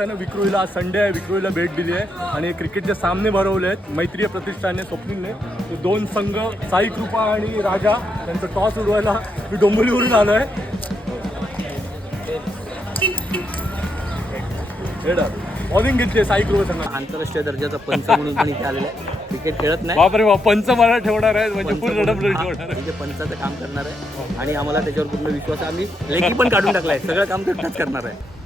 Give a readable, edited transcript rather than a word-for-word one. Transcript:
प्रतिष्ठानं विक्रोळीला, आज संडे आहे, विक्रोळीला भेट दिली आहे आणि क्रिकेटचे सामने भरवले आहेत. मैत्रीय प्रतिष्ठाने स्वप्नीलने दोन संघ साई कृपा आणि राजा त्यांचं टॉस उडवायला मी डोंबिवलीवरून आलो आहे. बॉलिंग घेतली साई कृपा संघ. आंतरराष्ट्रीय दर्जाचा पंच म्हणून पण इथे आलेला आहे. क्रिकेट खेळत नाही, बापरे बाप, पंच मला ठेवणार आहे म्हणजे फुल रडमरडी ठेवणार आहे. म्हणजे पंचाचं काम करणार आहे आणि आम्हाला त्याच्यावर पूर्ण विश्वास आहे. आम्ही लेखी पण काढून टाकलाय, सगळं काम तो एकटाच करणार आहे.